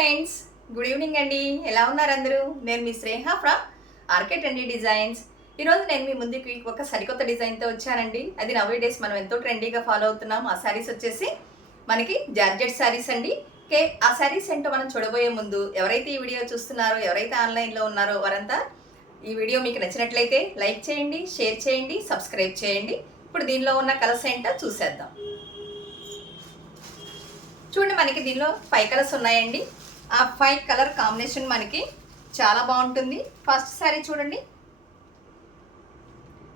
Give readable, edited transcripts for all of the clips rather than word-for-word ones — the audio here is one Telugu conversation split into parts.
ఫ్రెండ్స్, గుడ్ ఈవినింగ్ అండి. ఎలా ఉన్నారు అందరూ? నేను మీ శ్రేహ ఫ్రమ్ ఆర్కే ట్రెండీ డిజైన్స్. ఈరోజు నేను మీ ముందుకి ఒక సరికొత్త డిజైన్తో వచ్చానండి. అది నవే డేస్ మనం ఎంతో ట్రెండీగా ఫాలో అవుతున్నాం. ఆ శారీస్ వచ్చేసి మనకి జార్జెట్ శారీస్ అండి. ఆ శారీస్ ఏంటో మనం చూడబోయే ముందు ఎవరైతే ఈ వీడియో చూస్తున్నారో, ఎవరైతే ఆన్లైన్లో ఉన్నారో వారంతా ఈ వీడియో మీకు నచ్చినట్లయితే లైక్ చేయండి, షేర్ చేయండి, సబ్స్క్రైబ్ చేయండి. ఇప్పుడు దీనిలో ఉన్న కలర్స్ ఏంటో చూసేద్దాం. చూడండి, మనకి దీనిలో 5 కలర్స్ ఉన్నాయండి. ఆ 5 కలర్ కాంబినేషన్ మనకి చాలా బాగుంటుంది. ఫస్ట్ శారీ చూడండి.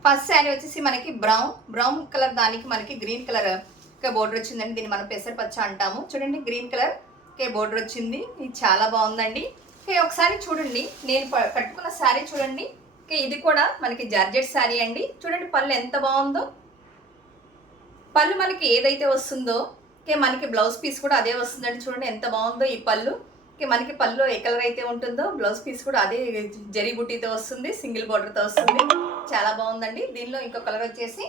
ఫస్ట్ శారీ వచ్చేసి మనకి బ్రౌన్ కలర్, దానికి మనకి గ్రీన్ కలర్ బోర్డర్ వచ్చిందండి. దీన్ని మనం పెసరపచ్చ అంటాము. చూడండి, గ్రీన్ కలర్ బోర్డర్ వచ్చింది. ఇది చాలా బాగుందండి. ఒకసారి చూడండి, నేను కట్టుకున్న శారీ చూడండి. ఇది కూడా మనకి జార్జెట్ శారీ అండి. చూడండి, పళ్ళు ఎంత బాగుందో. పళ్ళు మనకి ఏదైతే వస్తుందో మనకి బ్లౌజ్ పీస్ కూడా అదే వస్తుందండి. చూడండి ఎంత బాగుందో ఈ పళ్ళు. మనకి పళ్ళు ఏ కలర్ అయితే ఉంటుందో బ్లౌజ్ పీస్ కూడా అదే జరీ బుట్టీతో వస్తుంది, సింగిల్ బార్డర్తో వస్తుంది. చాలా బాగుందండి. దీనిలో ఇంకో కలర్ వచ్చేసి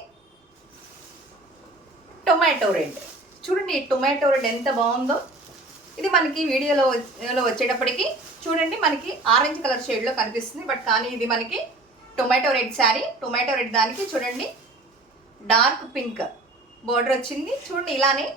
టొమాటో రెడ్. చూడండి, ఈ టొమాటో రెడ్ ఎంత బాగుందో. ఇది మనకి వీడియోలో వచ్చేటప్పటికి చూడండి మనకి ఆరెంజ్ కలర్ షేడ్లో కనిపిస్తుంది. బట్ కానీ ఇది మనకి tomato red sari. Tomato red దానికి చూడండి డార్క్ పింక్ బోర్డర్ వచ్చింది. చూడండి, ఇలానే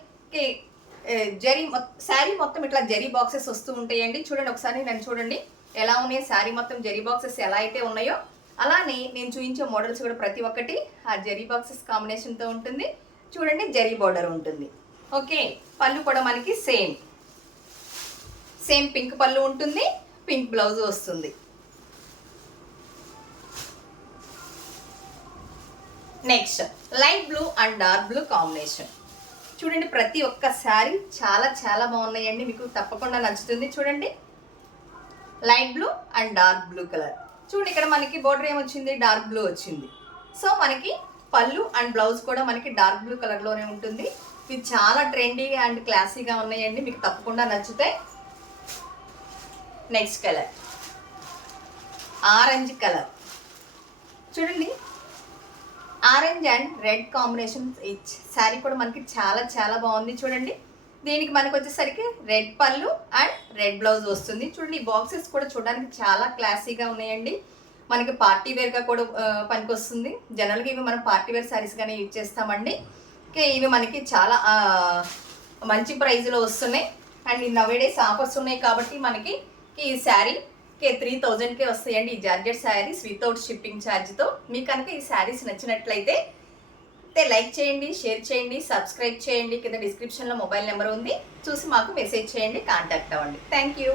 జరీ శారీ మొత్తం ఇట్లా జరీ బాక్సెస్ వస్తూ ఉంటాయండి. చూడండి ఒకసారి నన్ను చూడండి ఎలా ఉన్నాయి. శారీ మొత్తం జరీ బాక్సెస్ ఎలా అయితే ఉన్నాయో అలానే నేను చూపించే మోడల్స్ కూడా ప్రతి ఒక్కటి ఆ జరీ బాక్సెస్ కాంబినేషన్తో ఉంటుంది. చూడండి, జరీ బోర్డర్ ఉంటుంది. ఓకే, పళ్ళు కూడా మనకి సేమ్ పింక్ పళ్ళు ఉంటుంది, పింక్ బ్లౌజ్ వస్తుంది. Next light blue and dark blue combination. చూడండి, ప్రతి ఒక్క శారీ చాలా బాగున్నాయండి. మీకు తప్పకుండా నచ్చుతుంది. చూడండి, light blue and dark blue colour. చూడండి, ఇక్కడ మనకి బోర్డర్ ఏమొచ్చింది, డార్క్ బ్లూ వచ్చింది. సో మనకి పళ్ళు అండ్ బ్లౌజ్ కూడా మనకి డార్క్ బ్లూ కలర్లోనే ఉంటుంది. ఇది చాలా ట్రెండీ అండ్ క్లాసీగా ఉన్నాయండి. మీకు తప్పకుండా నచ్చుతాయి. Next colour orange colour. చూడండి, ఆరెంజ్ అండ్ రెడ్ కాంబినేషన్. ఈ శారీ కూడా మనకి చాలా బాగుంది. చూడండి, దీనికి మనకు వచ్చేసరికి రెడ్ పళ్ళు అండ్ రెడ్ బ్లౌజ్ వస్తుంది. చూడండి, ఈ బాక్సెస్ కూడా చూడడానికి చాలా క్లాసీగా ఉన్నాయండి. మనకి పార్టీ వేర్గా కూడా పనికి వస్తుంది. జనరల్గా ఇవి మనం పార్టీ వేర్ శారీస్ కానీ యూజ్ చేస్తామండి. ఇవి మనకి చాలా మంచి ప్రైజ్లో వస్తున్నాయి. అండ్ ఈ నవేడేస్ ఆఫర్స్ ఉన్నాయి కాబట్టి మనకి ఈ శారీ 3000కే వస్తాయండి. ఈ జార్జెట్ శారీస్ వితౌట్ షిప్పింగ్ ఛార్జ్తో. మీకు కనుక ఈ శారీస్ నచ్చినట్లయితే లైక్ చేయండి, షేర్ చేయండి, సబ్స్క్రైబ్ చేయండి. కింద డిస్క్రిప్షన్లో మొబైల్ నెంబర్ ఉంది, చూసి మాకు మెసేజ్ చేయండి, కాంటాక్ట్ అవ్వండి. Thank you.